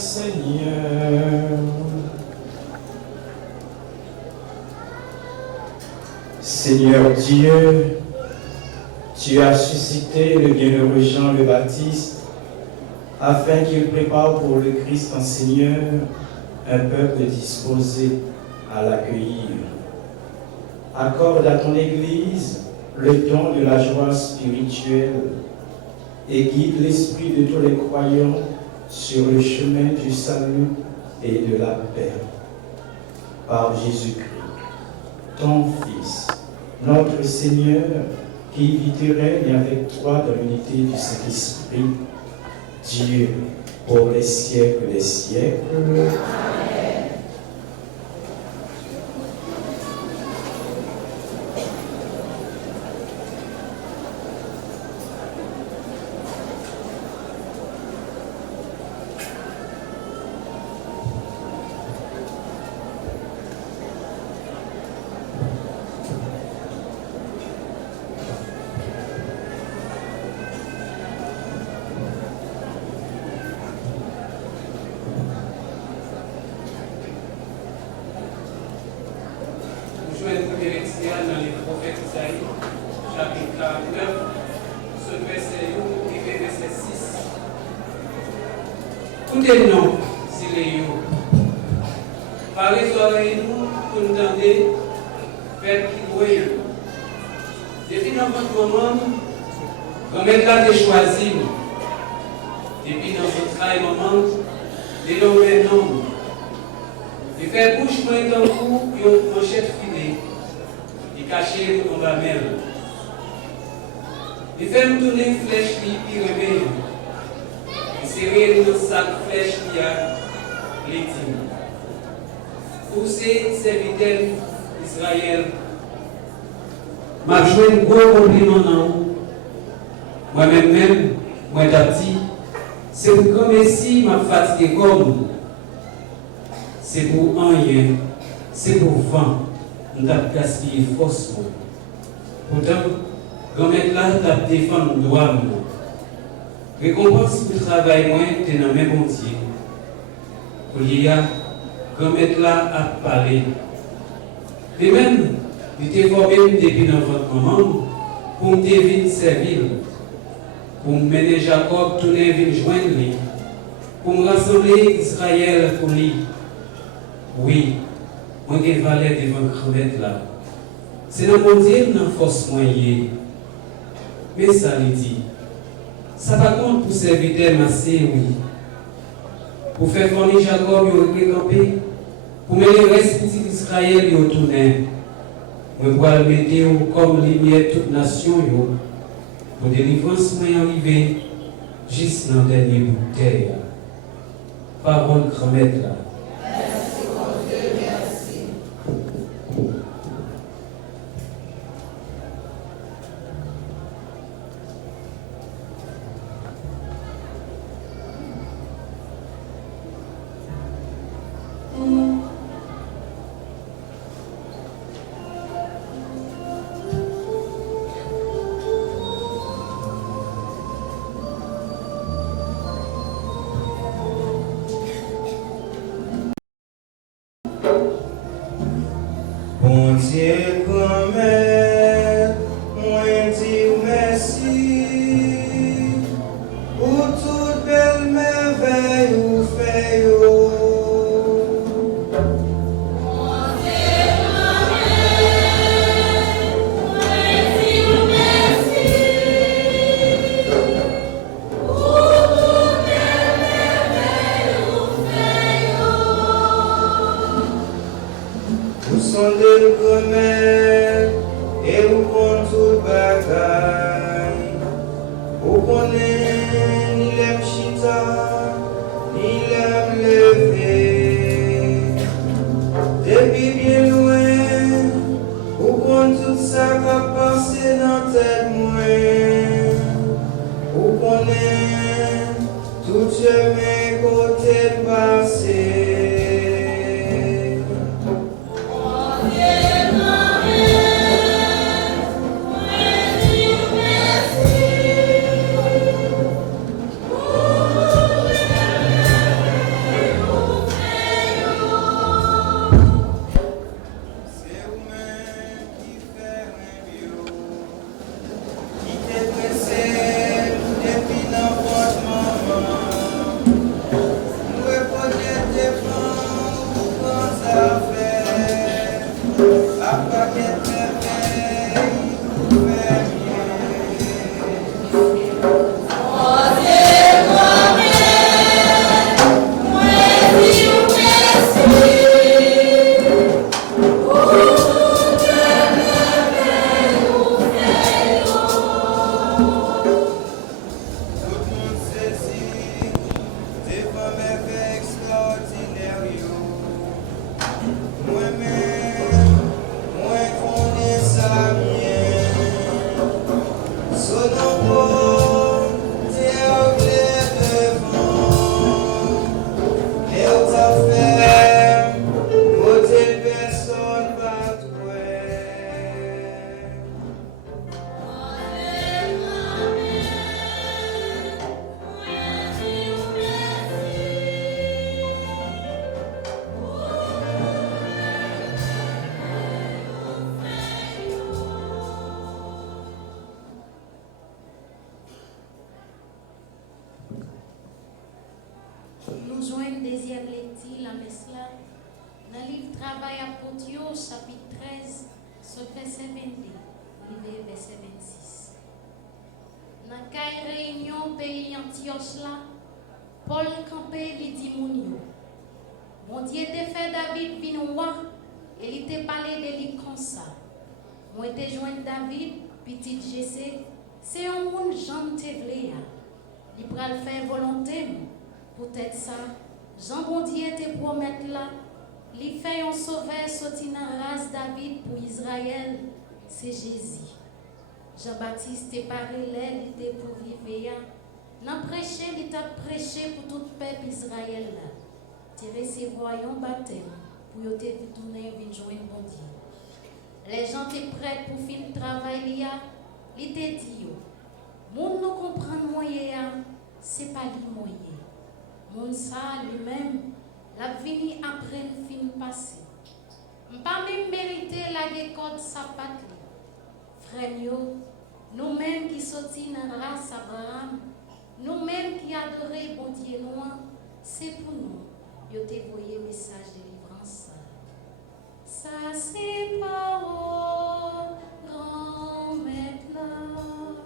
Seigneur. Seigneur Dieu, tu as suscité le bienheureux Jean le Baptiste afin qu'il prépare pour le Christ en Seigneur un peuple disposé à l'accueillir. Accorde à ton Église le don de la joie spirituelle et guide l'esprit de tous les croyants sur le chemin du salut et de la paix. Par Jésus-Christ, ton Fils, notre Seigneur, qui vit et règne avec toi dans l'unité du Saint-Esprit, Dieu, pour les siècles des siècles. Dans les prophètes Isaïe, chapitre 49, ce verset 1 et verset 6. Tout est non, c'est les yo. Par les oreilles, nous, pour nous entendre, faire qui voyons. Depuis dans votre moment, comme elle a choisi, depuis dans votre travail moment, les noms et noms. Et faire bouche pour un coup, et une manchette fidèle. Caché pour la mer. Il fait nous tourner une flèche qui réveille. Il serrer une sac flèche qui a l'étime. Pour ces serviteurs d'Israël, je joué un gros compliment dans moi-même, moi d'abdi. C'est pour comme si m'a fatigué comme. C'est pour un rien, c'est pour vent. Nous avons gaspillé faussement. Pourtant, grand-mère là, nous avons défendu nos droits. Récompense pour le travail, moi, tu es dans le même bon Dieu. Pour l'IA, grand-mère là a parlé. Et même, il t'est formé depuis dans votre maman pour me venir servir, pour me mener Jacob, tourner venir joindre lui, pour me rassembler Israël pour lui. Oui. Moi, je valais devant grand-mère là. C'est dans mon Dieu, dans force moyenne. Mais ça lui dit, ça va compte pour serviteur massé, oui. Pour faire fournir Jacob, il a campé. Pour mettre le reste d'Israël, il a tourné. Je vois le mettre comme lumière toute nation, pour délivrance, moi, arrivé, juste dans le dernier bout de terre. Parole grand-mère là. Bon Dieu, grand-mère, moi dis merci pour toute belle merveille ou fait. De grand-mère et vous prenez tout bagaille. Vous prenez ni l'aime chita, ni l'aime lever. Depuis bien loin, vous prenez tout ça qui a passé dans tête moins. Vous prenez tout chemin côté passé. nous joignons deuxième lecture, la messe là, dans le livre Travail apôtre, chapitre 13, sur verset 22, livre verset 26. Dans la réunion pays Antioche là, Paul campé lui dit Mounio. Mon Dieu t'a fait David vin roi et il t'a parlé de lui comme ça. Moi t'ai joint David, petit Jessé, c'est un monde Jean Tevléa. Il pral faire volonté, peut-être ça. Jean bon Dieu te promet là, il fait un sauveur sorti dans race David pour Israël, c'est Jésus. Jean-Baptiste te parlé l'aile, il était pour vivre. Dans prêcher, il t'a prêché pour tout le peuple Israël là. Tu recevoir un baptême pour te tourner et joindre bon Dieu. Les gens étaient prêts pour finir le travail, il te dit, moun ne comprend moyen, c'est pas lui moyen. Moun ça lui-même, la vini après une fin passée. Pas même mérité la décode sa patrie. Frère, nous-mêmes qui sortis dans la race Abraham, nous-mêmes qui adorons bon Dieu noir, c'est pour nous. Yo te voyé message de délivrance. Ça c'est parole grand maintenant.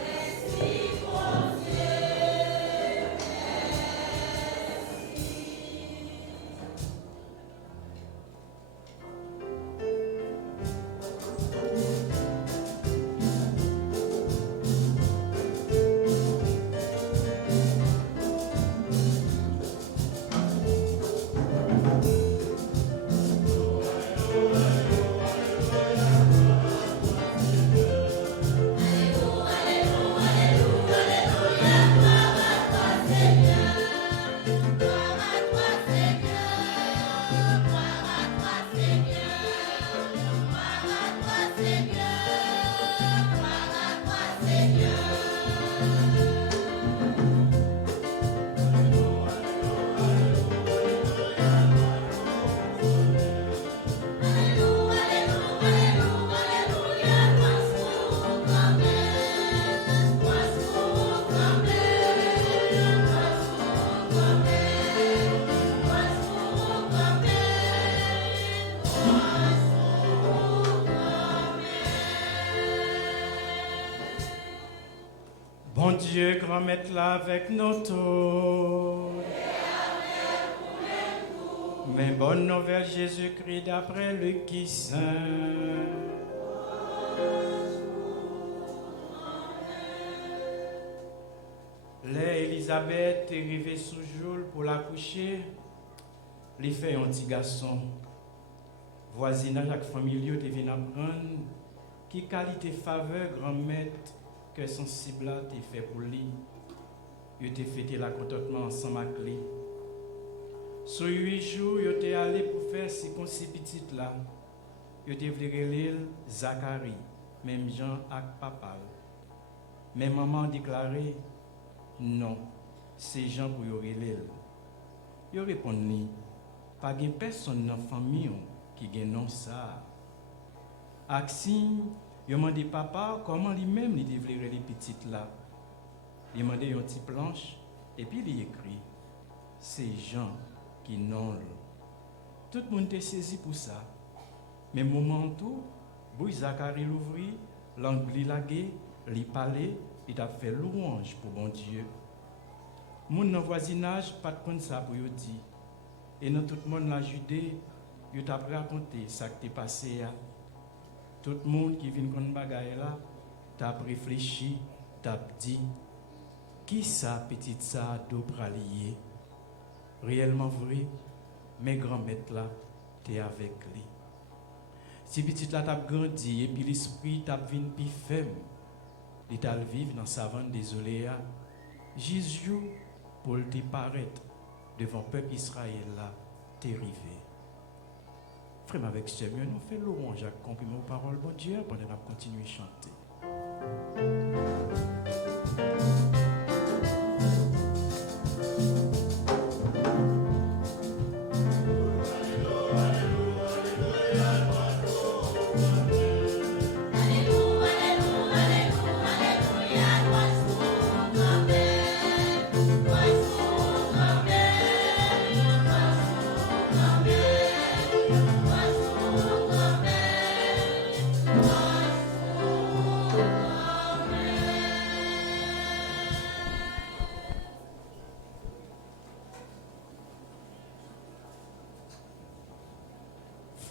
Merci pour Dieu. Bon Dieu, grand maître là avec nos tours. Mais bonne nouvelle Jésus-Christ d'après le qui saint. Là, Elisabeth est arrivée sous jour pour l'accoucher. Il fait un petit garçon. Voisinage avec famille te vient apprendre qui qualité faveur grand maître que sensible là t'es fait pour lui. Il t'a fêté la contentement ensemble avec lui. Sur 8 jours, il t'est allé pour faire circoncis petite là. Il t'a voulu relire Zacharie, même Jean avec papa. Mais maman a déclaré non, c'est Jean pour y relire. Il répondit pas de personne dans la famille qui a non ça. Axine, il m'a dit papa comment lui-même il devrait relire petite là. Il m'a dit une petite planche et puis il écrit c'est Jean qui non. Tout le monde est saisi pour ça. Mais moment tout, Bouy Zacharie l'ouvrit, l'anglais lagué, il parlait, il a fait louange pour bon Dieu. Mon dans voisinage pas de ça pour yo dire. Et dans tout le monde la Judée, il t'a raconté ça qui t'est passé. Tout le monde qui vient comme bagaille là, t'a réfléchi, t'a dit qui ça petite ça do pralier. Réellement vrai, mes grands-mères là, t'es avec lui. Si petite là t'a grandi et puis l'esprit t'a venu plus ferme, il t'a vivre dans sa savane désolé. Jésus pour te paraître devant le peuple Israël là, t'es arrivé. Frère avec Seigneur, nous faisons louange à complément aux paroles bon Dieu pendant qu'on continue à chanter. Amen.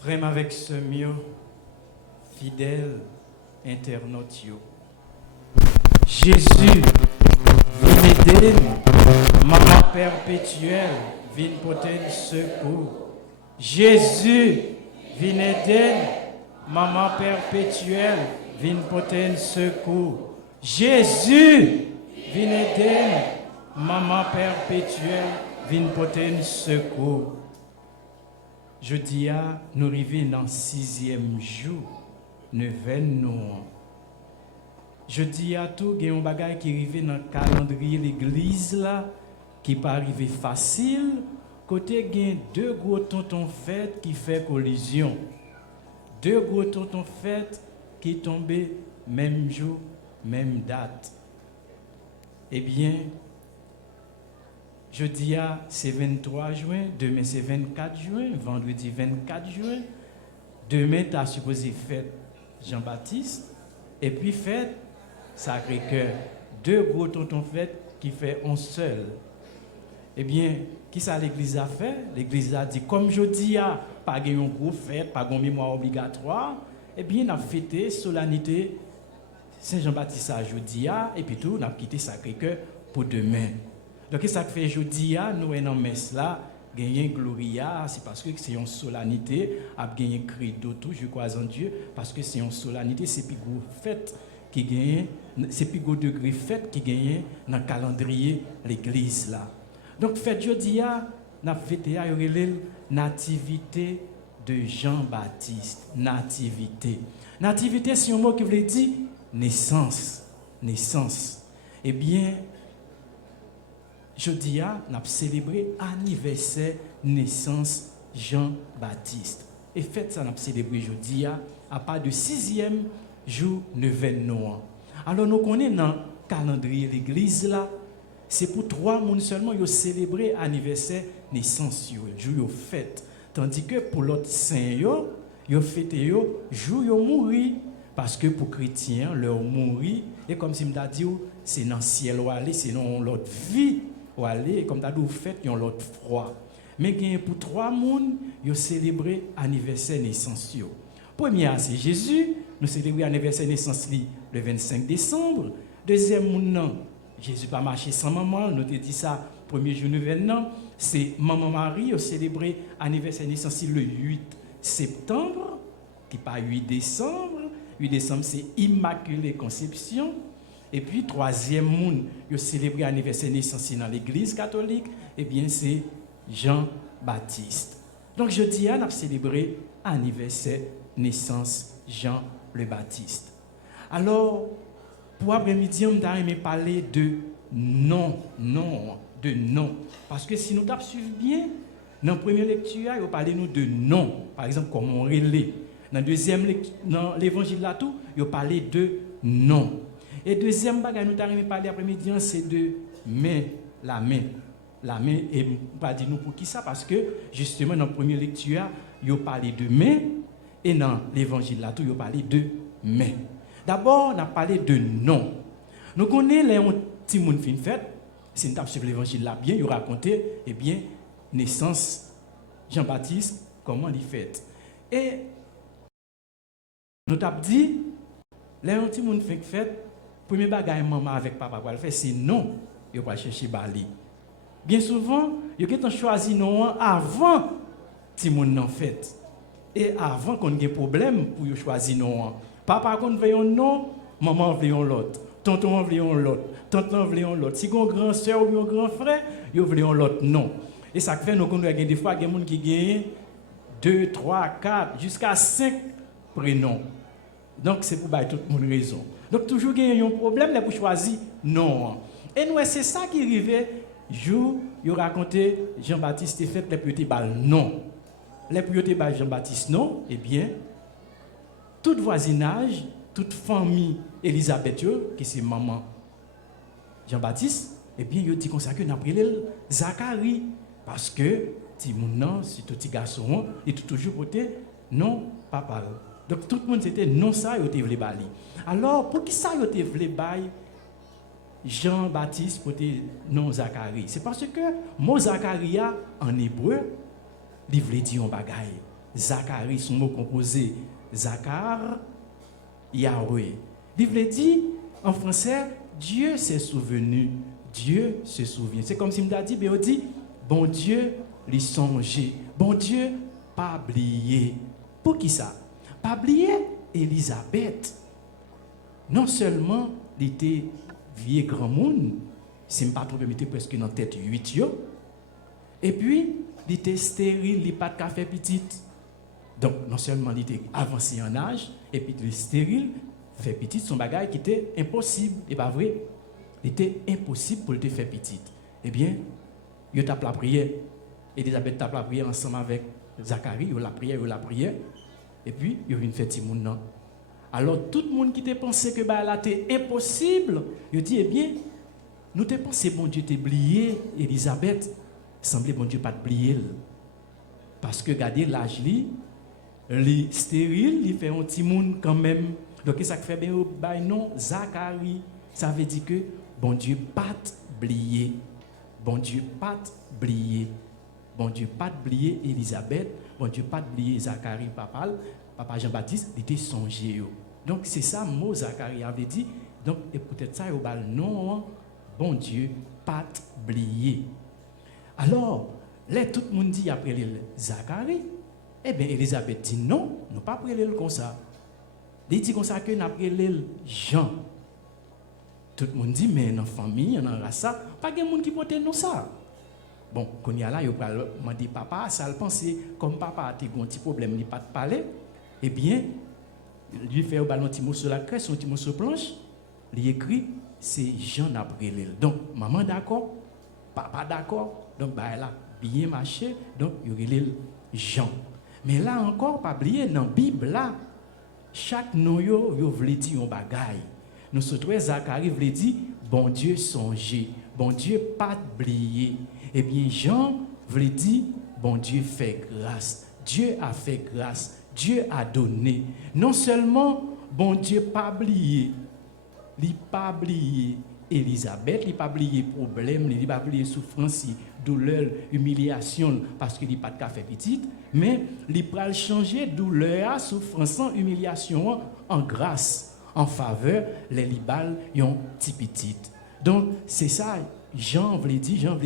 Frère avec ce mieux, fidèle internaute. Jésus, venez maman perpétuelle, vin poten secours. Jésus, venez maman perpétuelle, vin poten secours. Jésus, venez maman perpétuelle, vin poten secours. Je dis à nous arriver dans le 6e jour, 9e nous. Je dis à tout, il y a un bagage qui arrive dans le calendrier de l'église là, qui pas arrivé facile. Côté, il y a 2 gros tontons fêtes qui fait collision. 2 gros tontons fêtes qui tombent même jour, même date. Eh bien, jeudi c'est 23 juin, demain c'est 24 juin, vendredi 24 juin. Demain, tu as supposé fête Jean-Baptiste, et puis fête Sacré-Cœur. 2 gros tontons fêtes qui fait un seul. Eh bien, qui ça l'église a fait? L'église a dit, comme jeudi pas de gros fête, pas de mémoire obligatoire, eh bien, on a fêté solennité Saint-Jean-Baptiste à jeudi, et puis tout, on a quitté Sacré-Cœur pour demain. Donc, ça fait jeudi, nous sommes en messe là, gagner gloria, c'est parce que c'est une solennité, à gagner credo tout, je crois en Dieu, parce que c'est une solennité, c'est plus gros fête qui gagne, c'est plus gros degré fête qui gagne dans le calendrier l'église là. Donc, fête jeudi, nous avons fêté la nativité de Jean-Baptiste. Nativité. Nativité, c'est un mot qui veut dire naissance. Naissance. Eh bien, jeudi, nous avons célébré l'anniversaire naissance Jean-Baptiste. Et fête ça, nous avons célébré jeudi à part de 6e jour 9e Noël. Alors, nous connaissons dans le calendrier de l'église là, c'est pour 3 personnes seulement qui ont célébré l'anniversaire naissance, jour fête. Tandis que pour l'autre saint, ils ont fêté le jour où ils mourent. Parce que pour les chrétiens, leur mourir, et comme si je me dit, c'est dans le ciel où aller, c'est dans l'autre vie où aller, et comme tu as dit, fête, ils ont l'autre froid. Mais pour 3 personnes, ils ont célébré l'anniversaire naissance. Premier, c'est Jésus. Nous célébrons l'anniversaire naissance le 25 décembre. Deuxième, Jésus pas marché sans maman, nous te dit ça, premier jour nouvel, c'est Maman Marie, a célébré l'anniversaire naissance le 8 septembre, qui pas 8 décembre. 8 décembre, c'est Immaculée Conception. Et puis, troisième monde, il a célébré l'anniversaire naissance dans l'église catholique, et bien c'est Jean-Baptiste. Donc, jeudi, on a célébré l'anniversaire naissance Jean le Baptiste. Alors, pour après-midi, on a aimé parler de nom. Parce que si nous suivons bien, dans la première lecture, il parle nous de nom. Par exemple, comment on relève. Dans la deuxième lecture, dans l'évangile là tout, il parle de nom. Et deuxième bagage, nous avons aimé parler après-midi, c'est de main, la main. La main, et pas dire nous pour qui ça, parce que justement, dans la première lecture, il parle de main, et dans l'évangile là tout, il parle de main. D'abord, on a parlé de nom. Nous connaissons les petits moun fin fête. Si nous avons suivi l'évangile là bien, il raconté, eh bien, naissance Jean-Baptiste, comment il fait. Et nous avons dit, les petits moun fin fête, premier bagage maman avec papa pour le faire, c'est non, il va chercher Bali. Bien souvent, il y a choisi non avant petit moun en fête. Et avant qu'on ait problème pour choisir non. Papa qu'on veut un nom, maman veut l'autre. Tonton veut l'autre. Tonton veut l'autre. Si on grand soeur ou un grand frère, ils veulent l'autre nom. Et ça fait nous connaissons des fois des gens qui gagnent 2, 3, 4 jusqu'à 5 prénoms. Donc c'est pour bailler tout le monde raison. Donc toujours il y a un problème là pour choisir non. Et nous c'est ça qui arrivait jour il racontait Jean-Baptiste et fait les petits balles non. Les petits balles Jean-Baptiste non, eh bien tout voisinage, toute famille Elisabeth, qui c'est maman Jean-Baptiste, eh bien, il dit comme ça que nous avons pris Zacharie. Parce que, si mon si tout petit garçon, il est toujours voté non, papa. Donc, tout le monde c'était non, ça, il était voulu bali. Alors, pour qui ça, il était voulu bali Jean-Baptiste pour non Zacharie? C'est parce que, mon Zacharia, en hébreu, il voulait dire un bagaille. Zacharie, son mot composé Zachar, Yahweh. Il veut dire en français, Dieu s'est souvenu, Dieu se souvient. C'est comme si on dit, on dit, bon Dieu, lui songer, bon Dieu, pas oublier. Pour qui ça? Pas oublier Élisabeth. Non seulement il était vieux grand monde, si je ne me trompe, il était presque dans tête 8 yo. Et puis, il était stérile, il pas de café petite. Donc, non seulement il était avancé en âge, et puis il était stérile, fait petite, son bagage qui était impossible. Et pas vrai? Il était impossible pour le faire petite. Eh bien, il tape la prière. Élisabeth tape la prière ensemble avec Zacharie, il la prière. Et puis, il vient faire petit monde. Alors, tout le monde qui te pensé que là, c'était impossible, il dit, eh bien, nous te pensé, bon Dieu, t'es oublié, Élisabeth, semblait, bon Dieu, pas oublié. Parce que, regardez, l'âge, il stérile, il fait un petit monde quand même. Donc, ça fait bien, non, Zacharie, ça veut dire que, bon Dieu, pas oublié. Bon Dieu, pas oublié. Bon Dieu, pas oublié Élisabeth. Bon Dieu, pas oublié Zacharie, papa Jean-Baptiste, il était songé. Donc, c'est ça, mot Zacharie avait dit. Donc, et peut-être ça, il y a non, bon Dieu, pas oublié. Alors, là, tout le monde dit après Zacharie. Eh bien, Élisabeth dit non, nous pas après comme ça. Il dit comme ça que nous après Jean. Tout le monde dit, mais dans la famille, dans la race, pas de monde qui porte nous ça. Bon, quand il y a là, il m'a dit, papa, ça le pensait, comme papa a un petit problème, il n'a pas de parler, eh bien, lui fait un petit mot sur la crèche, un petit mot sur la planche, il écrit, c'est Jean après l'île. Donc, maman d'accord, papa d'accord, donc, bah, là, bien marché, donc, il y a l'île Jean. Mais là encore, pas oublier, dans la Bible, là, chaque nom, yo voulait dire un bagaille. Nous sommes Zacharie voulait dire, bon Dieu songer, bon Dieu pas oublier. Eh bien, Jean voulait dire, bon Dieu fait grâce. Dieu a fait grâce. Dieu a donné. Non seulement, bon Dieu pas oublié, il pas oublié Élisabeth, il pas oublié problème, il pas oublié souffrance, douleur, humiliation, parce qu'il n'a pas de café petit, mais il va changer douleur, souffrance, humiliation en grâce, en faveur, les libales yon petit petit. Donc, c'est ça, Jean voulait dire,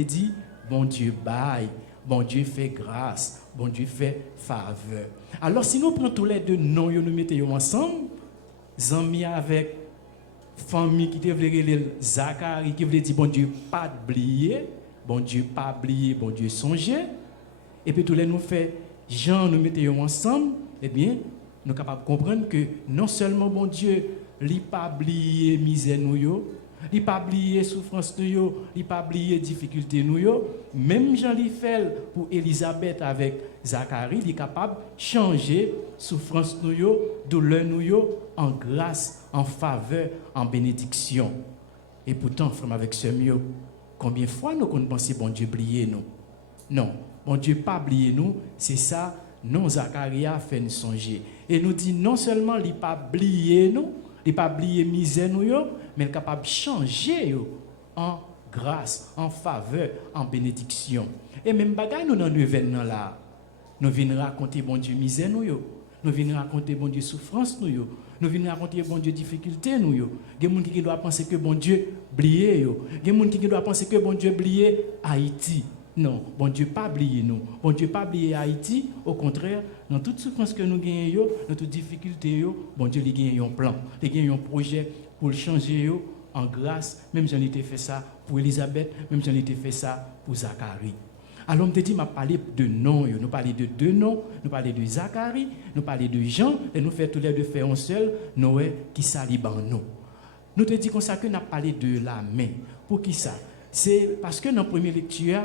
bon Dieu baille, bon Dieu fait grâce, bon Dieu fait faveur. Alors, si nous prenons tous les deux noms, nous mettons ensemble, amis avec famille qui te voulait Zacharie, qui voulait dire, bon Dieu pas oublier, bon Dieu pas oublier, bon Dieu songer. Et puis tous les nous fait Jean nous mettons ensemble, eh bien, nous sommes capables de comprendre que non seulement bon Dieu n'a pas oublié misère nous, il n'a pas oublié souffrance nous, il n'a pas oublié difficulté nous, même Jean l'y fait pour Élisabeth avec Zacharie, il est capable de changer souffrance nous, douleur nous en grâce, en faveur, en bénédiction. Et pourtant, frère avec ce mieux, combien de fois nous pensons bon Dieu oublier nous? Non, bon Dieu pas oublier nous, c'est ça, non Zacharie a fait nous songer. Et nous dit non seulement il pas oublier nous, il pas oublier misère nous, mais il est capable de changer en grâce, en faveur, en bénédiction. Et même bagaille nous dans l'événement là, nous venons raconter bon Dieu misère nous, nous venons raconter bon Dieu souffrance nous, nous venons raconter bon Dieu difficulté nous. Il y a des gens qui doivent penser que bon Dieu oublié, il y a des gens qui doivent penser que bon Dieu oublié Haïti. Non, bon Dieu pas oublié nous. Bon Dieu pas oublié Haïti. Au contraire, dans toute souffrance que nous gagnons, dans toute difficulté, bon Dieu il gagne un plan, il gagne un projet pour le changer en grâce. Même j'en ai fait ça pour Élisabeth, même j'en ai fait ça pour Zacharie. Alors on te dit, m'a parlé de noms, nous parlons de deux noms, nous parlons de Zacharie, nous parlons de Jean, et nous faisons tous les deux faire un seul, Noé qui s'allie en nous. Nous te dit comme ça que nous parlé de la main. Pour qui ça? C'est parce que dans la première lecture,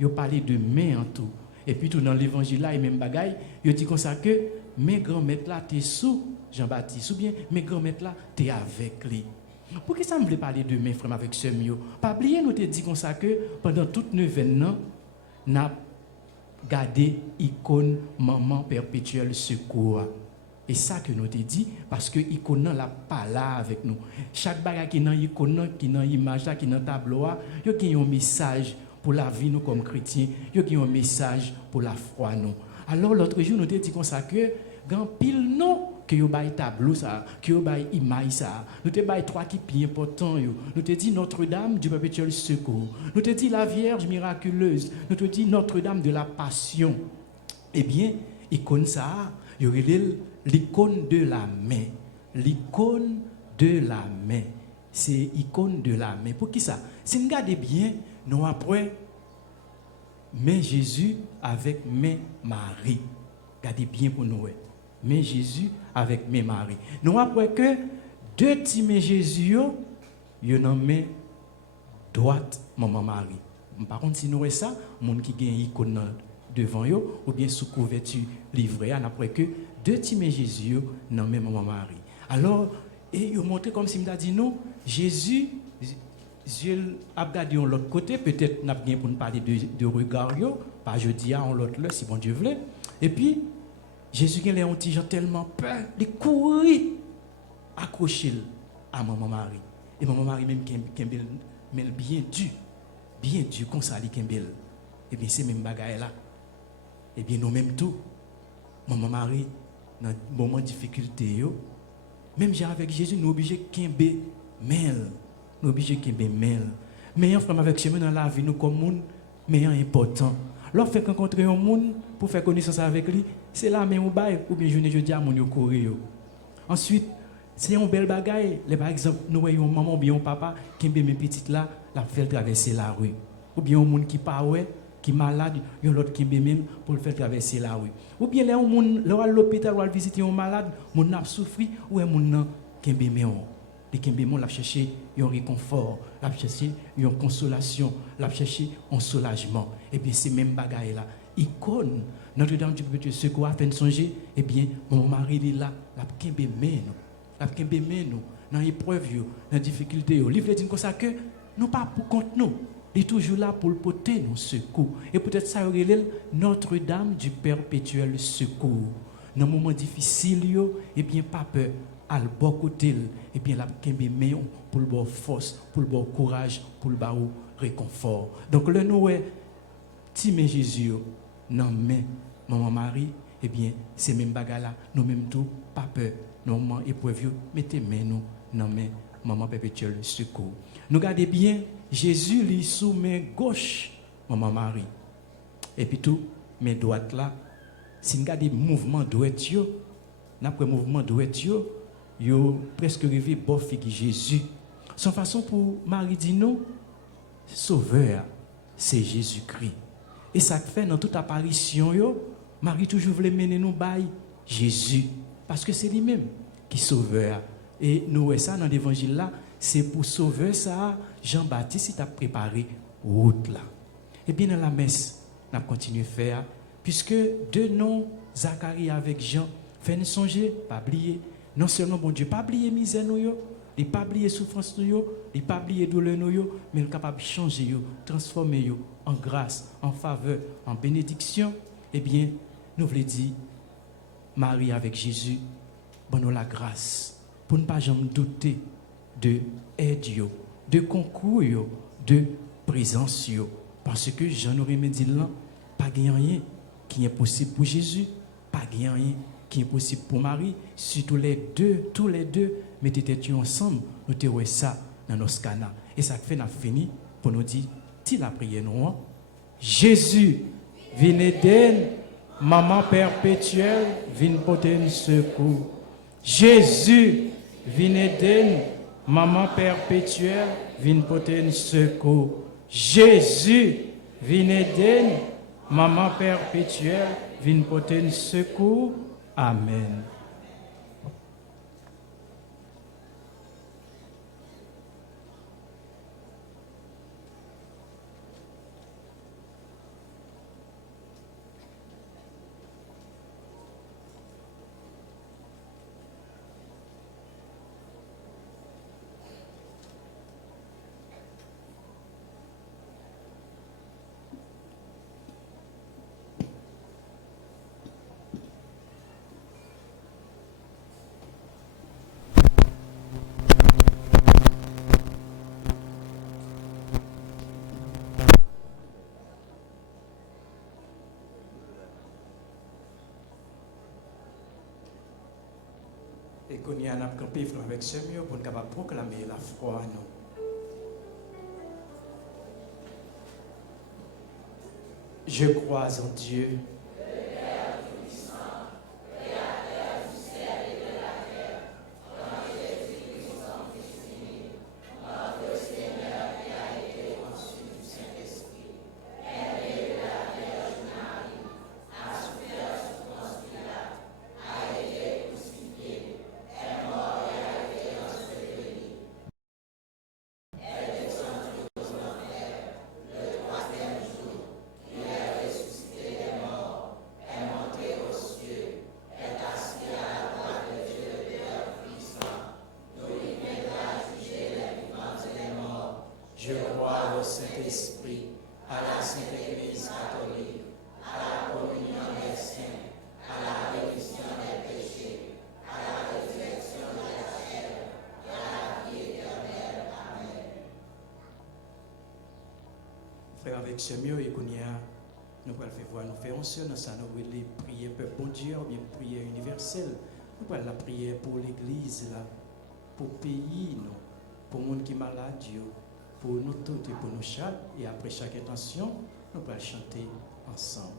il parlait de main en tout. Et puis tout dans l'évangile là, et même bagaille, il dit comme ça que mes grands-maîtres là, t'es sous Jean-Baptiste, ou bien mes grands-maîtres là, t'es avec lui. Pour qui ça me voulait parler de main, frère, avec ce mieux? Pas oublier, nous te dit comme ça que pendant toute neuvaine, nous avons gardé l'icône maman perpétuelle secours. Et ça que nous te dit, parce que l'icône là pas là avec nous. Chaque bagage qui est dans l'icône, qui est dans l'image, qui est dans le tableau, il y a un message pour la vie nous comme chrétiens, il y a un message pour la foi nous. Alors l'autre jour, nous te dit comme ça que, grand pile non, que yo bail tableau ça, que yo bail image ça. Nous te bail trois qui plus important yo. Nous te dit Notre-Dame du perpétuel secours. Nous te dit la Vierge miraculeuse. Nous te dit Notre-Dame de la Passion. Eh bien, icône ça, yo l'icône de la main. L'icône de la main. C'est icône de la main. Pour qui ça? Si nous regardons bien, nous après mais Jésus avec mes Marie. Regardez bien pour nous. Mais Jésus avec mes Marie. Nous après que deux petits mais Jésus, ils ont main droite maman Marie. Par contre, si nous avons ça, monde qui gagne icône devant eux ou bien sous couverture livrée, après que deux petits mais Jésus dans maman Marie. Alors, et ils ont montré comme si me dit non, Jésus Dieu a regardé de l'autre côté, peut-être n'a bien pour nous parler de regard, pas jeudi à l'autre là, si bon Dieu voulait. Et puis, Jésus a un petit gens tellement peur, de courir, accrocher à maman Marie. Et maman Marie même qui est bien dur, comme ça, qui est et bien, c'est même bagaille là. Et bien, nous même tout, maman Marie, dans un moment de difficulté, même avec Jésus, nous sommes obligés de mêler. Nous sommes obligés de mêler. Mais en frère avec chemin dans la vie, nous comme monde, mais important. Lorsque fait rencontrer un monde pour faire connaissance avec lui, c'est là même au bail ou bien je ne dis à mon courir. Ensuite, c'est un bel bagaille. Par exemple, nous voyons une maman ou bien un papa qui est mes petites là, la fait traverser la rue. Ou bien un monde qui pas qui est malade, il y a l'autre qui est même pour le faire traverser la rue. Ou bien là un monde là à l'hôpital ou à visiter un malade, mon a souffri ou un monde qui est même les Kimbémon l'a cherché un réconfort, l'a cherché une consolation, l'a cherché un soulagement. Et bien, c'est même bagaille là. Icône, Notre-Dame du Perpétuel Secours a fait songer, eh bien, mon mari est là, l'a Kimbémon nous. L'a Kimbémon nous, dans l'épreuve, dans la difficulté. Le livre dit comme ça que nous pas pour compte nous. Il est toujours là pour le porter nos secours. Et peut-être ça aurait Notre-Dame du Perpétuel Secours. Dans les moments difficiles, eh bien, pas peur. À le bon côté, et bien la kembe meilleur pour le bon force, pour le bon courage, pour le bon réconfort. Donc le nous ti mais Jésus non mais maman Marie, et bien c'est même bagarre là, nous même tout pas peur, nous moment épreuve, mettez main nous non mais maman perpétuelle secours. Nous regardez bien Jésus lui sous main gauche maman Marie. Et puis tout main droite là, si nous regardez mouvement droite yo, n'après mouvement droite yo presque arrivé bof Jésus. Son façon pour Marie dit non, sauveur, c'est Jésus-Christ. Et ça fait dans toute apparition Marie toujours voulait mener nous by Jésus parce que c'est lui-même qui sauveur. Et nous ça dans l'évangile là, c'est pour sauver ça Jean-Baptiste il a préparé route là. Et bien dans la messe, on a continué à faire puisque deux noms Zacharie avec Jean fait nous songer, pas oublier. Non seulement, bon Dieu, pas oublier misère nous, il n'est pas oublier souffrance nous, il n'est pas oublier douleur nous, mais il est capable de changer, transformer en grâce, en faveur, en bénédiction. Eh bien, nous voulons dire, Marie avec Jésus, bon nous la grâce, pour ne pas jamais douter de aide, de concours, de présence. Parce que j'en aurais dit là, pas rien qui est possible pour Jésus, pas rien qui est possible pour Marie, si tous les deux, mettez tête ensemble, nous te voyons ça dans nos scanners. Et ça fait, nous fini pour nous dire, si la prière nous, Jésus, venez d'aide, maman perpétuelle, venez porter un secours. Jésus, venez d'aide, maman perpétuelle, venez porter un secours. Jésus, venez d'aide, maman perpétuelle, venez porter un secours. Amen. Et qu'on y a un campé avec ce mieux pour capable proclamer la foi à nous. Je crois en Dieu. Je crois au Saint-Esprit, à la Sainte Église catholique, à la communion des saints, à la rémission des péchés, à la résurrection de la chair, et à la vie éternelle. Amen. Frère, avec ce mieux et nous allons faire voir, nous faisons ça, nous allons les prières pour bon Dieu, ou bien prière universelle. Nous allons la prière pour l'Église, là, pour le pays, pour le monde qui est malade, pour nous tous et pour nous chaque. Et après chaque intention, nous allons chanter ensemble.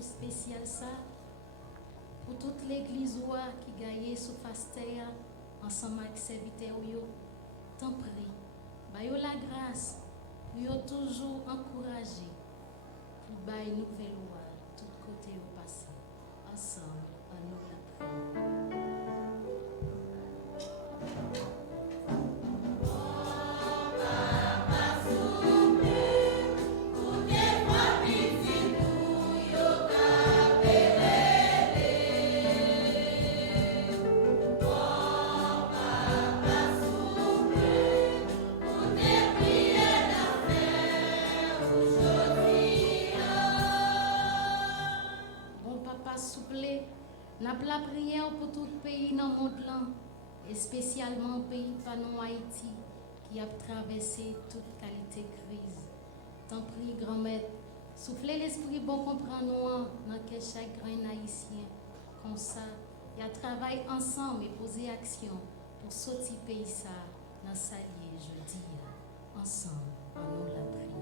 Spécial ça pour toute l'église qui gagne sous Fastea ensemble avec serviteurs yo tant prie ba yo la grâce pour yo toujours encourager pour ba nouvelle loi tout côté au passé ensemble en nous la prière. La prière pour tout pays dans le monde là, et spécialement pays panon Haïti qui a traversé toute qualité de crise. Tant prie grand-mère, soufflez l'esprit bon comprendre dans quel chagrin haïtien comme ça, il y a travail ensemble et poser action pour sortir pays ça dans salier jeudi ensemble en nous la prière.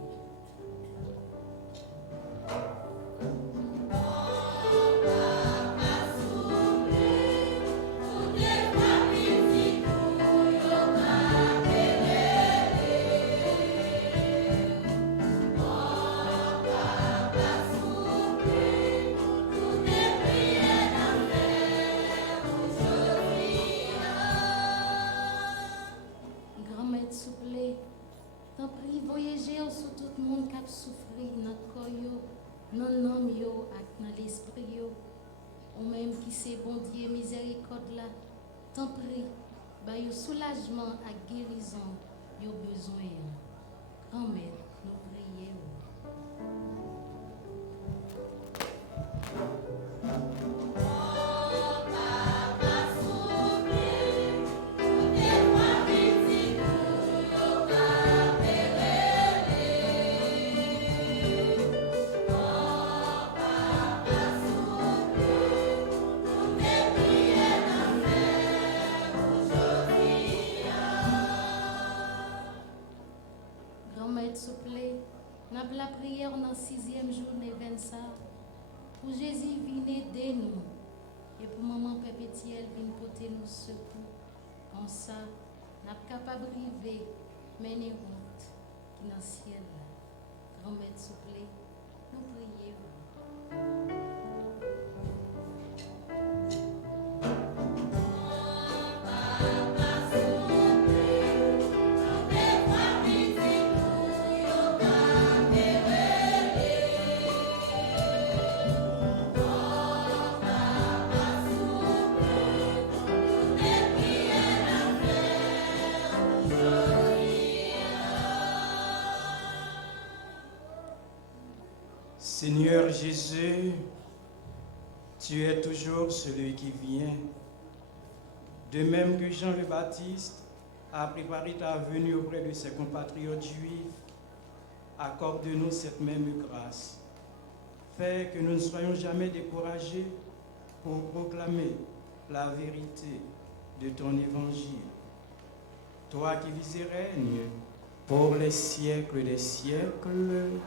C'est bon Dieu miséricorde là, tant prie, bah yo soulagement à guérison, yo besoin. Grand-mère, nous prions. La prière dans la 6e journée 25 pour Jésus vienne aider nous et pour maman Pépétiel vienne porter nous secours. Comme ça, nous sommes capables de vivre, mener route qui est dans le ciel. Grand-mère, s'il vous plaît, nous prions. Oh, Papa, s'il vous plaît, nous devons vivre. Seigneur Jésus, tu es toujours celui qui vient. De même que Jean le Baptiste a préparé ta venue auprès de ses compatriotes juifs, accorde-nous cette même grâce. Fais que nous ne soyons jamais découragés pour proclamer la vérité de ton évangile. Toi qui vis et règnes pour les siècles des siècles. Amen.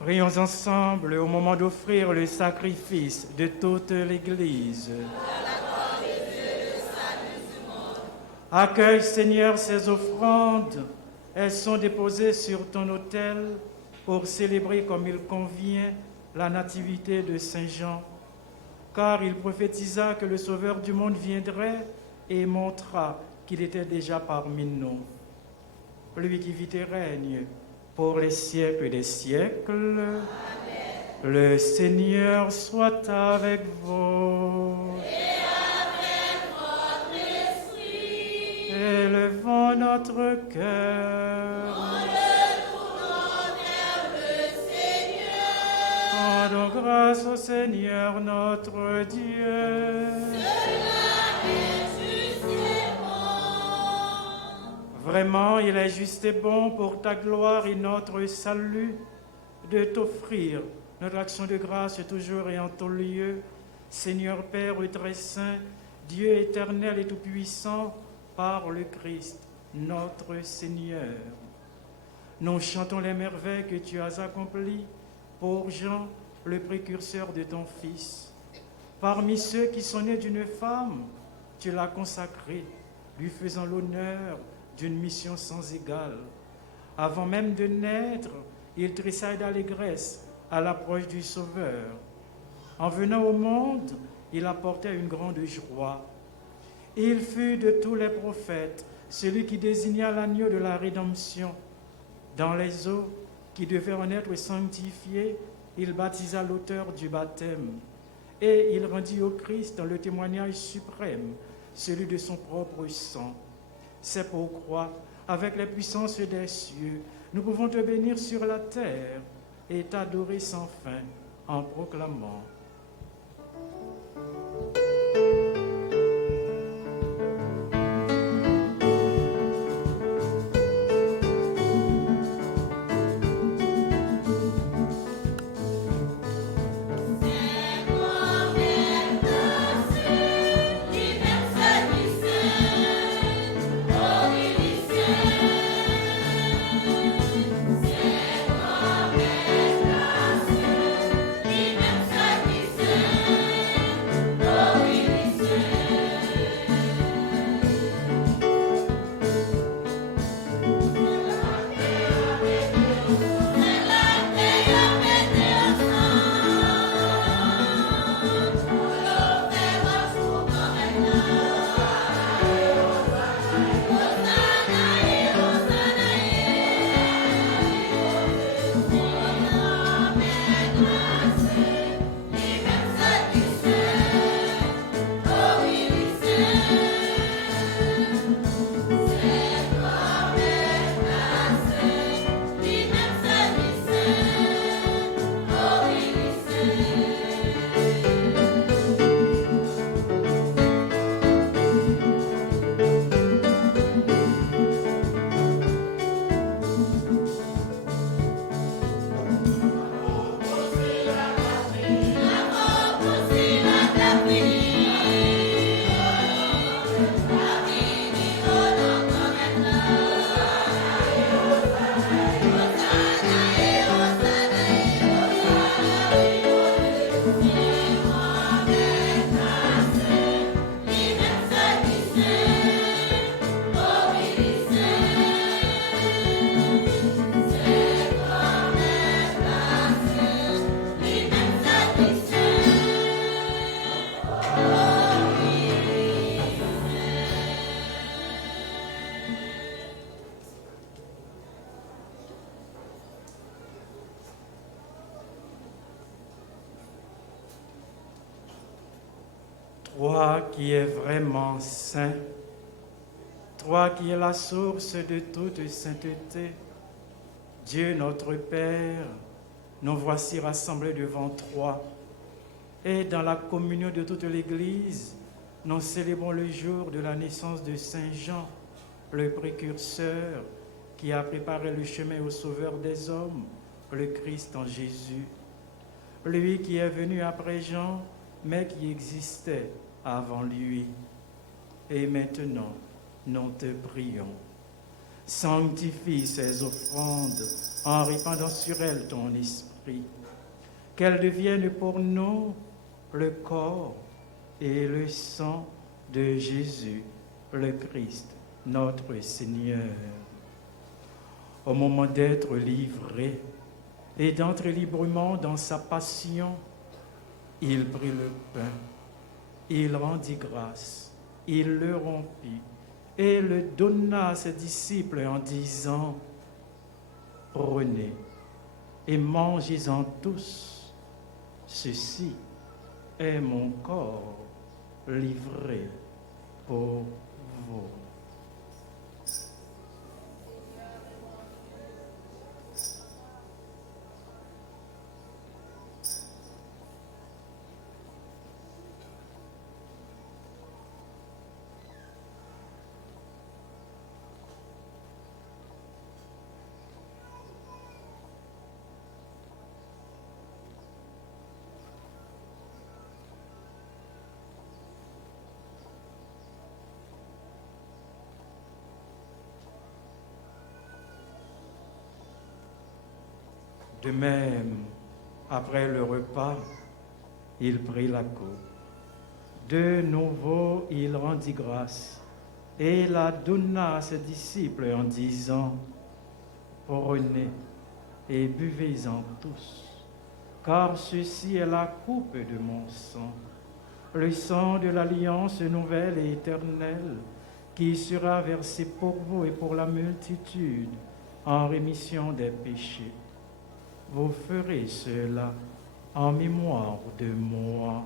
Prions ensemble au moment d'offrir le sacrifice de toute l'Église. Accueille, Seigneur, ces offrandes. Elles sont déposées sur ton autel pour célébrer comme il convient la nativité de Saint Jean. Car il prophétisa que le Sauveur du monde viendrait et montra qu'il était déjà parmi nous. Lui qui vit et règne pour les siècles des siècles. Amen. Le Seigneur soit avec vous. Et avec votre esprit. Élevons notre cœur. En le tournant vers le Seigneur. Rendons grâce au Seigneur notre Dieu. Cela est juste et bon. Vraiment, il est juste et bon pour ta gloire et notre salut de t'offrir notre action de grâce toujours et en tout lieu. Seigneur Père très saint, Dieu éternel et tout-puissant, par le Christ, notre Seigneur. Nous chantons les merveilles que tu as accomplies pour Jean, le précurseur de ton Fils. Parmi ceux qui sont nés d'une femme, tu l'as consacré, lui faisant l'honneur d'une mission sans égale. Avant même de naître, il tressaille d'allégresse à l'approche du Sauveur. En venant au monde, il apportait une grande joie. Il fut de tous les prophètes celui qui désigna l'agneau de la rédemption. Dans les eaux qui devaient en être sanctifiées, il baptisa l'auteur du baptême. Et il rendit au Christ le témoignage suprême, celui de son propre sang. C'est pourquoi, avec les puissances des cieux, nous pouvons te bénir sur la terre et t'adorer sans fin en proclamant. C'est Toi qui es vraiment saint, toi qui es la source de toute sainteté, Dieu notre Père, nous voici rassemblés devant toi et dans la communion de toute l'Église, nous célébrons le jour de la naissance de Saint Jean, le précurseur qui a préparé le chemin au Sauveur des hommes, le Christ en Jésus. Lui qui est venu après Jean, mais qui existait avant lui. Et maintenant, nous te prions. Sanctifie ces offrandes en répandant sur elles ton esprit, qu'elles deviennent pour nous le corps et le sang de Jésus, le Christ, notre Seigneur. Au moment d'être livré et d'entrer librement dans sa passion, il prit le pain, il rendit grâce, il le rompit et le donna à ses disciples en disant: « Prenez et mangez-en tous, ceci est mon corps livré pour vous. » De même, après le repas, il prit la coupe. De nouveau, il rendit grâce et la donna à ses disciples en disant: « Prenez et buvez-en tous, car ceci est la coupe de mon sang, le sang de l'alliance nouvelle et éternelle, qui sera versé pour vous et pour la multitude en rémission des péchés. Vous ferez cela en mémoire de moi. »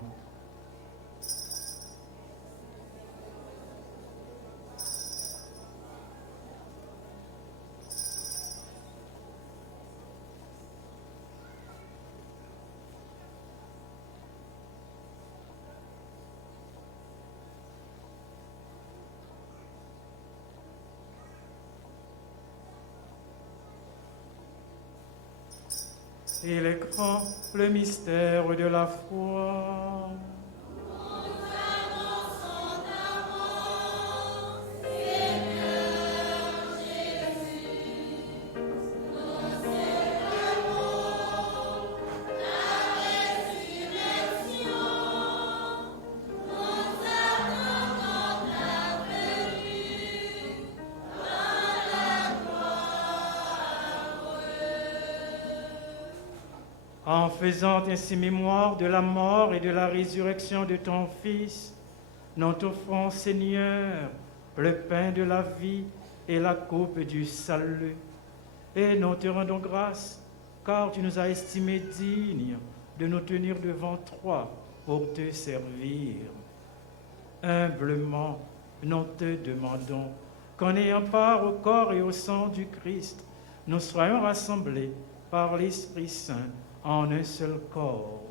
Il est grand le mystère de la foi. En faisant ainsi mémoire de la mort et de la résurrection de ton Fils, nous t'offrons, Seigneur, le pain de la vie et la coupe du salut. Et nous te rendons grâce, car tu nous as estimés dignes de nous tenir devant toi pour te servir. Humblement, nous te demandons qu'en ayant part au corps et au sang du Christ, nous soyons rassemblés par l'Esprit Saint en un seul corps.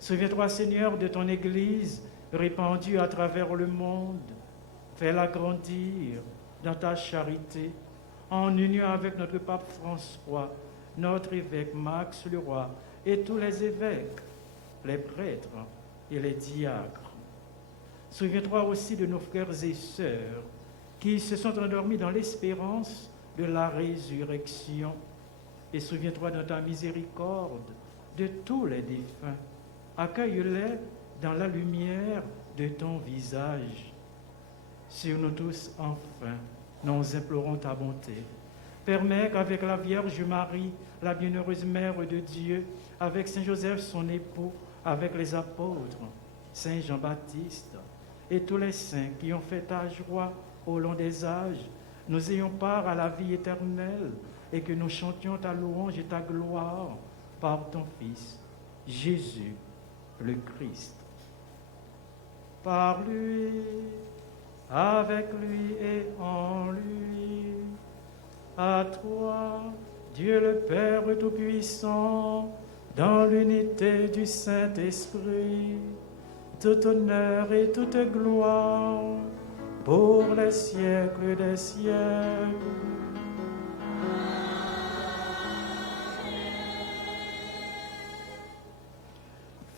Souviens-toi, Seigneur, de ton Église répandue à travers le monde. Fais-la grandir dans ta charité, en union avec notre pape François, notre évêque Max Leroy et tous les évêques, les prêtres et les diacres. Souviens-toi aussi de nos frères et sœurs qui se sont endormis dans l'espérance de la résurrection. Et souviens-toi de ta miséricorde de tous les défunts. Accueille-les dans la lumière de ton visage. Sur nous tous, enfin, nous implorons ta bonté. Permets qu'avec la Vierge Marie, la bienheureuse Mère de Dieu, avec Saint Joseph, son époux, avec les apôtres, Saint Jean-Baptiste et tous les saints qui ont fait ta joie au long des âges, nous ayons part à la vie éternelle et que nous chantions ta louange et ta gloire par ton Fils, Jésus, le Christ. par lui, avec lui et en lui. À toi, Dieu le Père Tout-Puissant, dans l'unité du Saint-Esprit, tout honneur et toute gloire pour les siècles des siècles.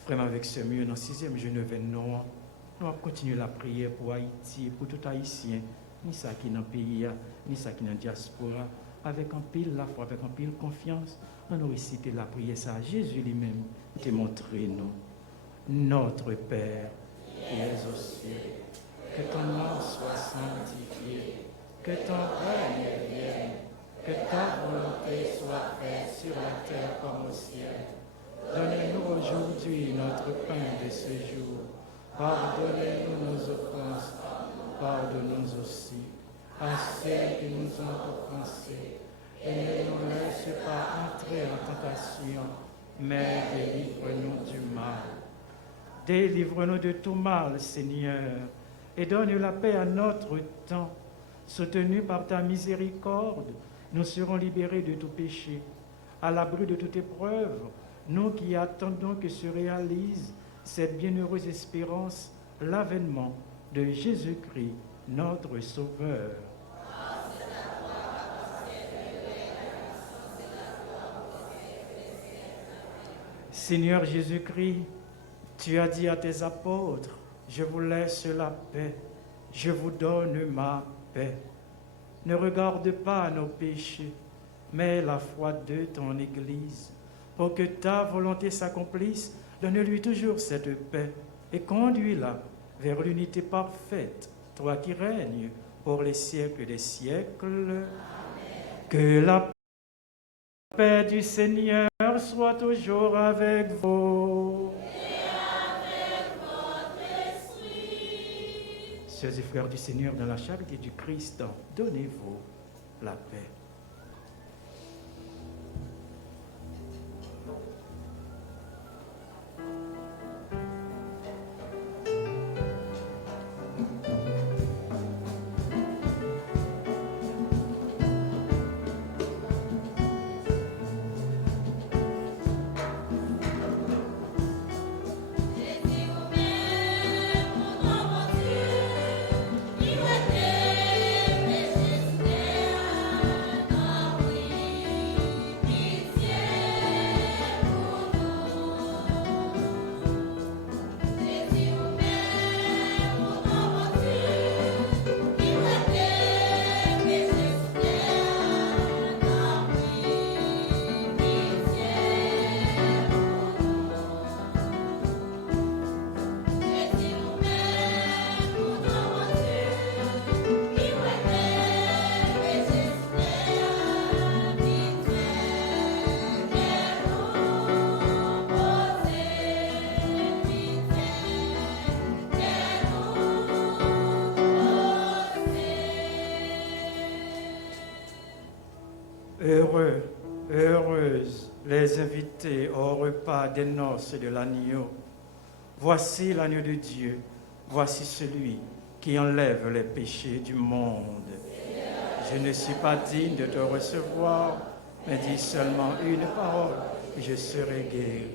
Frère, avec ce mieux, dans le 6e Genève, nous allons continuer la prière pour Haïti, pour tout Haïtien, ni ça qui est dans le pays, ni ça qui est dans la diaspora, avec un pile la foi, avec un pile confiance. On a récité la prière, ça Jésus lui-même t'a montré nous. Notre Père, qui es aux cieux, que ton nom soit sanctifié, que ton règne vienne, que ta volonté soit faite sur la terre comme au ciel. Donne-nous aujourd'hui notre pain de ce jour. Pardonnez-nous nos offenses, pardonne-nous aussi à ceux qui nous ont offensés. Et ne nous laisse pas entrer en tentation, mais délivre-nous du mal. Délivre-nous de tout mal, Seigneur, et donne la paix à notre temps. Soutenus par ta miséricorde, nous serons libérés de tout péché, à l'abri de toute épreuve, nous qui attendons que se réalise cette bienheureuse espérance, l'avènement de Jésus-Christ, notre Sauveur. Seigneur Jésus-Christ, tu as dit à tes apôtres, je vous laisse la paix, je vous donne ma paix. Ne regarde pas nos péchés, mais la foi de ton Église. Pour que ta volonté s'accomplisse, donne-lui toujours cette paix et conduis-la vers l'unité parfaite, toi qui règnes pour les siècles des siècles. Amen. Que la paix du Seigneur soit toujours avec vous. Et avec votre esprit. Sœurs et frères du Seigneur, dans la charité du Christ, donnez-vous la paix. Heureux, heureuses les invités au repas des noces de l'agneau. Voici l'agneau de Dieu, voici celui qui enlève les péchés du monde. Je ne suis pas digne de te recevoir, mais dis seulement une parole et je serai guéri.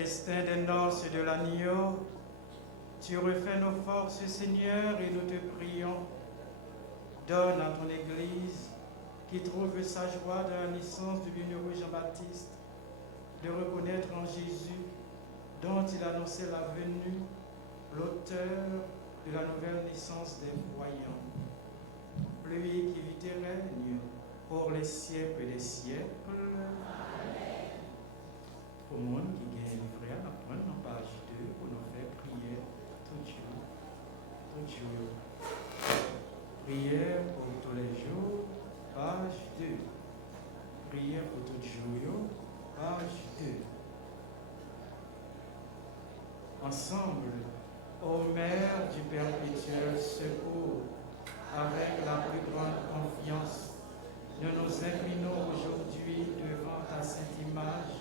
festin des noces de l'agneau, tu refais nos forces, Seigneur, et nous te prions. Donne à ton Église, qui trouve sa joie dans la naissance du bienheureux Jean-Baptiste, de reconnaître en Jésus, dont il annonçait la venue, l'auteur de la nouvelle naissance des voyants. Lui qui vit et règne pour les siècles des siècles. Amen. Pour le monde qui gagne le frère, on prend en page 2 pour nous faire prier tout jour. Prière pour tous les jours, page 2. Prière pour tout jour, page 2. Ensemble, ô Mère du perpétuel secours, avec la plus grande confiance, nous nous inclinons aujourd'hui devant ta sainte image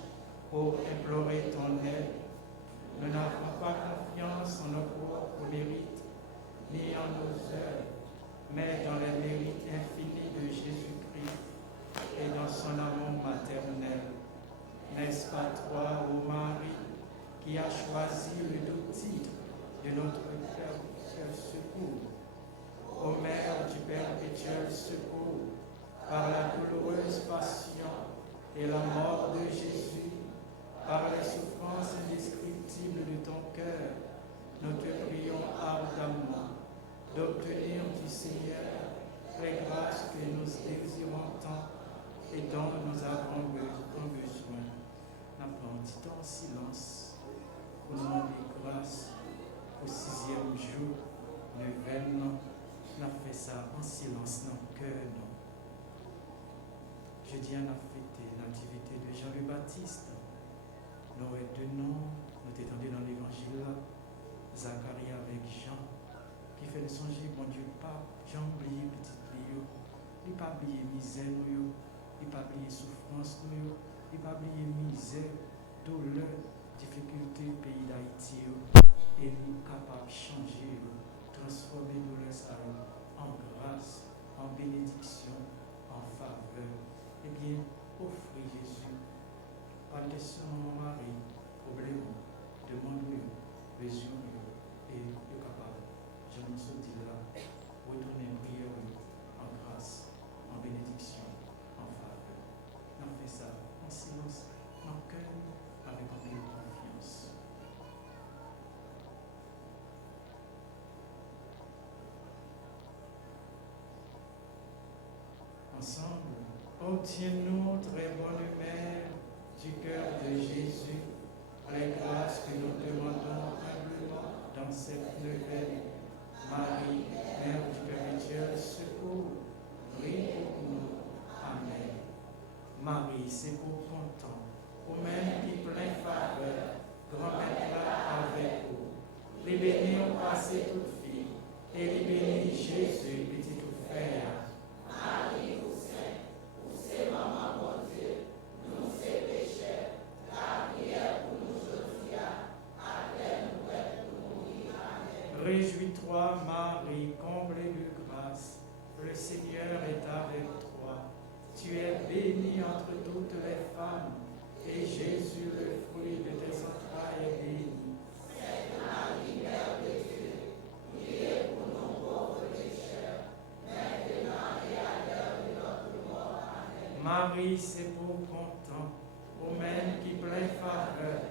pour implorer ton aide. Nous n'avons pas confiance en nos propres mérites, ni en nos œuvres, mais dans les mérites infinis de Jésus-Christ et dans son amour maternel. N'est-ce pas toi, ô Marie, qui as choisi le doux titre de notre perpétuel secours? Ô Mère du perpétuel secours, par la douloureuse passion et la mort de Jésus, par les souffrances indescriptibles de ton cœur, nous te prions ardemment d'obtenir du Seigneur les grâces que nous désirons tant et dont nous avons besoin. Nous en silence pour nous demander grâce au 6e jour de Vênement. On a fait ça en silence dans le cœur. Jeudi, on a fêté la nativité de Jean le Baptiste. Nous avons deux noms, nous étendus dans l'évangile, Zacharie avec Jean, qui fait de songer, mon Dieu, pas Jean oublié petit Léo, il n'a pas oublié misère, il n'a pas oublié souffrance, il n'a pas oublié misère, douleur, difficulté, pays d'Haïti, et il est capable de changer, transformer douleur en grâce, en bénédiction, en faveur. Eh bien, offrez Jésus. Pas de question, mon mari, problème, demande-lui, besoin, et le capable. Je me suis dit là, retournez prière en grâce, en bénédiction, en faveur. On fait ça en silence, en cœur, avec un peu de confiance. Ensemble, obtiens-nous, très bonne Mère, du cœur de Jésus, les grâces que nous demandons humblement dans cette nouvelle. Marie, Mère du perpétuel secours, prie pour nous. Amen. Marie, c'est pour content, au même qui plein faveur, grand-mère avec vous. Les bénis ont passé toute fille, et les bénis Jésus, petit frère. Marie, vous c'est maman, mon Dieu, nous c'est pécheurs, la prière pour nous aujourd'hui, à terre nouvelle pour mourir. Amen. Réjouis-toi, Marie, comblée de grâce, le Seigneur est avec toi. Tu es bénie entre toutes les femmes, et Jésus, le fruit de tes entrailles, est béni. Sainte Marie, Mère de Dieu, priez pour nos pauvres pécheurs, maintenant et à l'heure de notre mort. Amen. Marie, c'est pour content, au même qui plein faveur,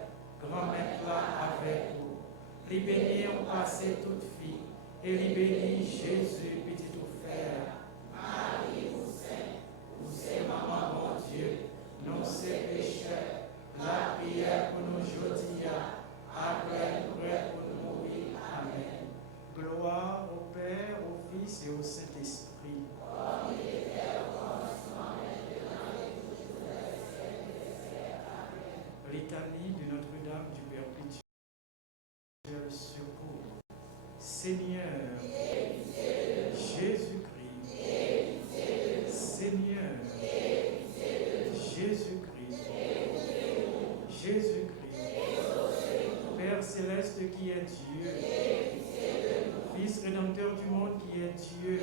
grand-mère avec vous. Les bénis ont passé toute fille, et les bénis Jésus, petit frère. Marie, vous c'est maman, mon Dieu, nous c'est pécheurs, la prière pour nous aujourd'hui, après nous prêts pour nous mourir. Amen. Gloire au Père, au Fils et au Saint-Esprit. Comme il était au commencement, maintenant et toujours dans les siècles des siècles. Amen. Litanie de Notre-Dame du perpétuel secours. Seigneur, Jésus-Christ, Seigneur, Jésus-Christ, Jésus-Christ, Père céleste qui est Dieu, Fils rédempteur du monde qui est Dieu,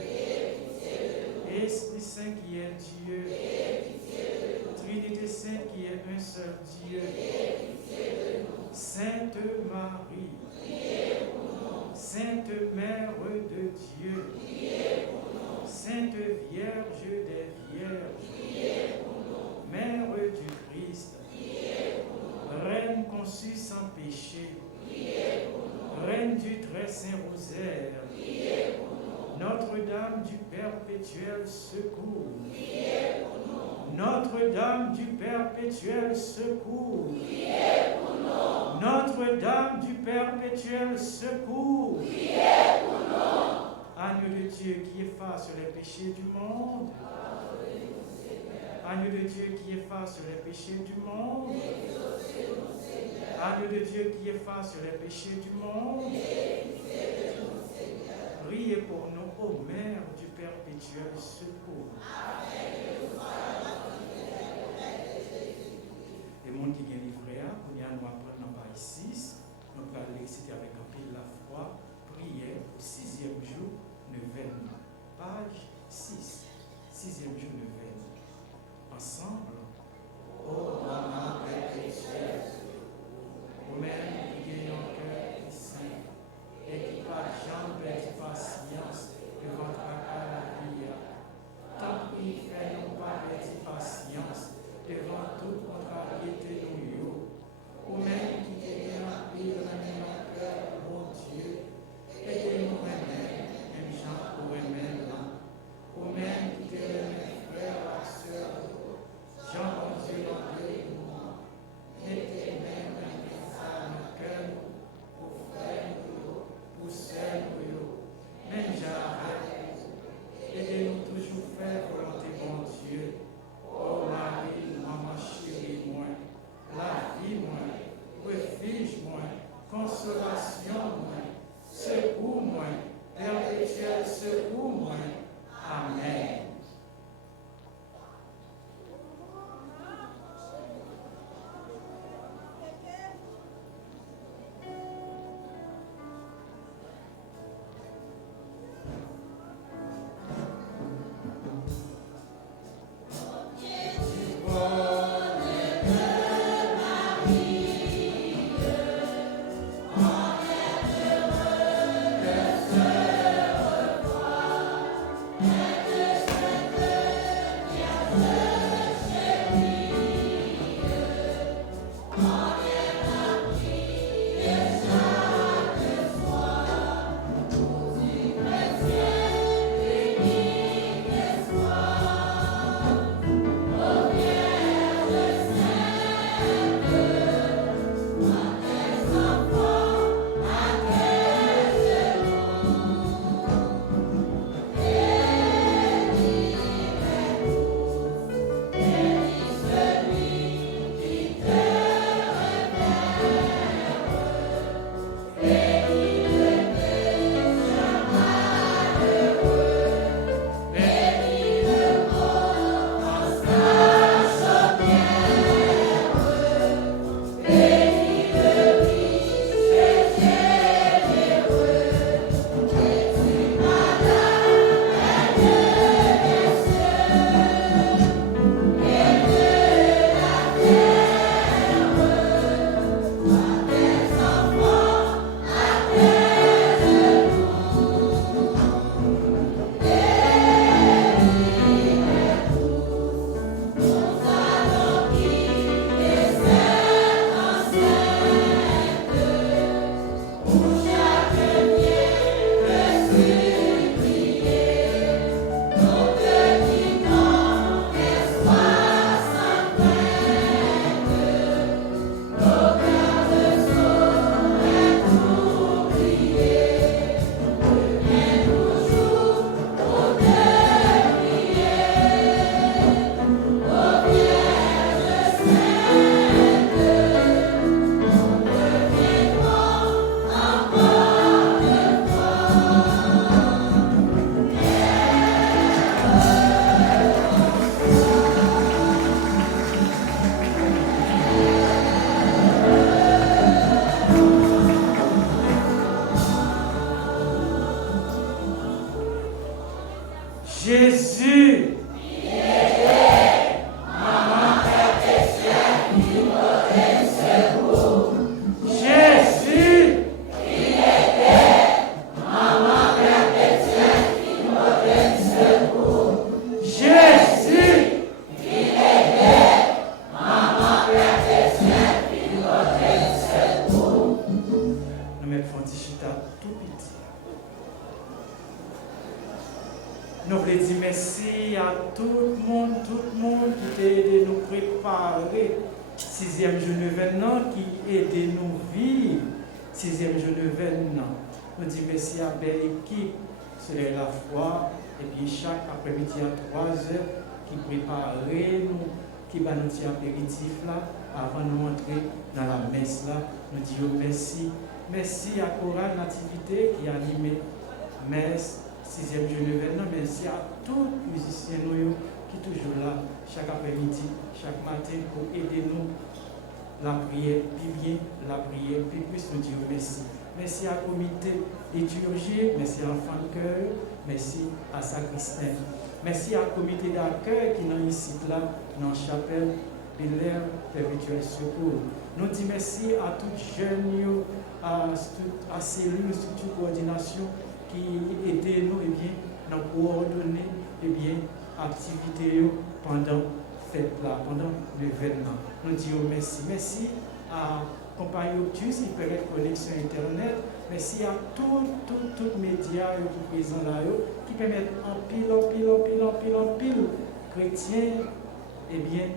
Esprit Saint qui est Dieu, Trinité Sainte qui est un seul Dieu, Sainte Marie, Sainte Mère de Dieu, Sainte Vierge des Vierges, Mère du Christ, Reine conçue sans péché, Reine du très saint rosaire, Notre-Dame du perpétuel secours, Notre-Dame du perpétuel secours, Notre-Dame du perpétuel secours, Agneau de Dieu qui efface les péchés du monde, Agneau de Dieu qui efface les péchés du monde, Agneau de Dieu qui efface les péchés du monde, priez pour nous, ô Mère du perpétuel secours. Les gens qui ont livré, nous allons apprendre dans Paris 6, nous allons réciter avec un peu la foi, prière au 6e jour, 9e. Page 6, 6e jour, 9e. Ensemble, ô Maman perpétuelle, vous-même qui gagnez un cœur saint, et qui par jambe et patience devant ta la vie, tant qu'il fait le monde qui t'a aidé à nous préparer. 6e jour événement qui aide nous vivre. 6e jour événement. Nous disons merci à belle équipe, c'est la foi, et puis chaque après-midi à 3 heures, qui prépare nous, qui va nous dire apéritif là, avant de nous entrer dans la messe là. Nous disons merci. Merci à Chorale Nativité qui a animé messe, 6e jour événement. Merci à tous les musiciens qui sont toujours là, chaque après-midi, chaque matin, pour aider nous. La prière, puis bien, la prière, puis plus nous disons merci. Merci à comité liturgie, merci à l'enfant de cœur, merci à sacristain. Merci à comité d'accueil qui est ici là, dans la chapelle de l'air perpétuel secours. Nous disons merci à tous les jeunes, à cellules, structures de coordination qui aident nous et bien, dans coordonner et bien, activités pendant fête là, pendant l'événement. Nous disons merci. Merci à Compagnie Optus, qui permet la connexion Internet. Merci à tous les médias qui sont présents là, qui permettent en pile chrétiens et bien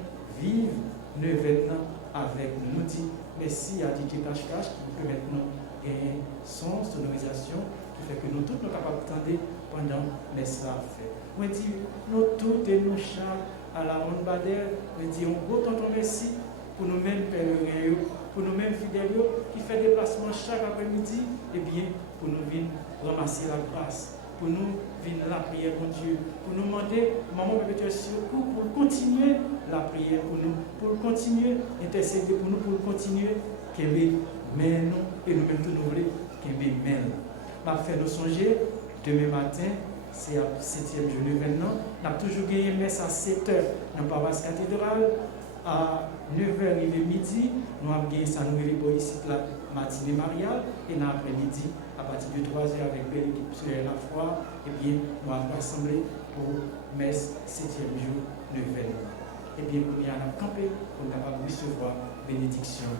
vivre l'événement avec nous. Nous disons merci à DJ Cache qui permet nous gagner son sonorisation, qui fait que nous tous nous capables d'entendre pendant les cela fait. Nous disons nous tous et nous chaque à la Ronde Bader, nous disons gros tonton merci pour nous-mêmes pèlerins, pour nous-mêmes fidèles qui fait des déplacements chaque après-midi, et bien pour nous venir ramasser la grâce, pour nous venir la prière pour Dieu, pour nous demander, maman perpétuel secours, pour continuer la prière pour nous, pour continuer intercéder pour nous, pour continuer qu'aimer mais nous et nous-mêmes tout nous voulons qu'aimer mais nous. Ma fait nous songer demain matin. C'est la 7e journée maintenant. On a toujours gagné messe à 7h dans la paroisse cathédrale. À 9h et midi, nous avons gagné sa nouvelle ici la matinée mariale. Et dans l'après-midi, à partir de 3h avec belle équipe sur la foi, et bien, nous avons rassemblé pour messe 7e jour d'événement. Et bien, nous avons campé pour nous recevoir bénédiction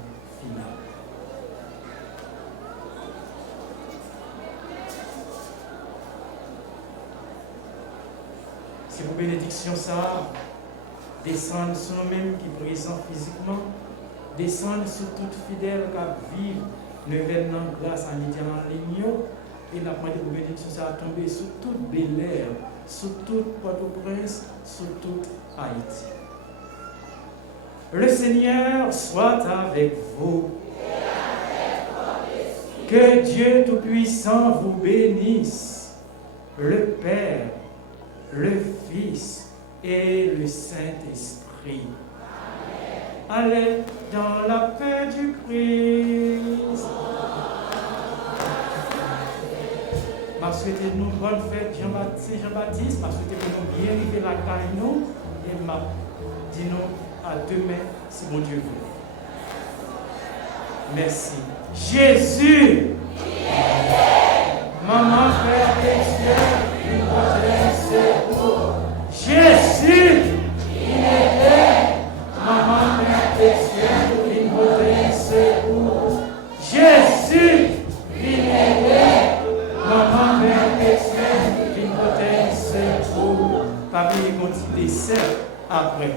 finale. C'est pour bénédiction ça, descendre sur nous-mêmes qui sont présents physiquement, descendre sur tout fidèle qui vivent l'événement grâce à Lydia en ligne, et la demandé pour bénédiction ça tomber sur toute Bel Air, sur toute Port-au-Prince, sur toute Haïti. Le Seigneur soit avec vous. Que Dieu Tout-Puissant vous bénisse, le Père, le Fils et le Saint-Esprit. Allez dans la paix du Christ. Je souhaite nous bonne fête Jean-Baptiste. Je souhaite que nous bien arriver la caille et je dis nous à demain si mon Dieu veut. Merci. Jésus, maman, Père des cieux, une secours. Jésus, il était, maman, Père des cieux, une secours. Jésus, il était, maman, Père des cieux, une secours. Parmi les dessert après.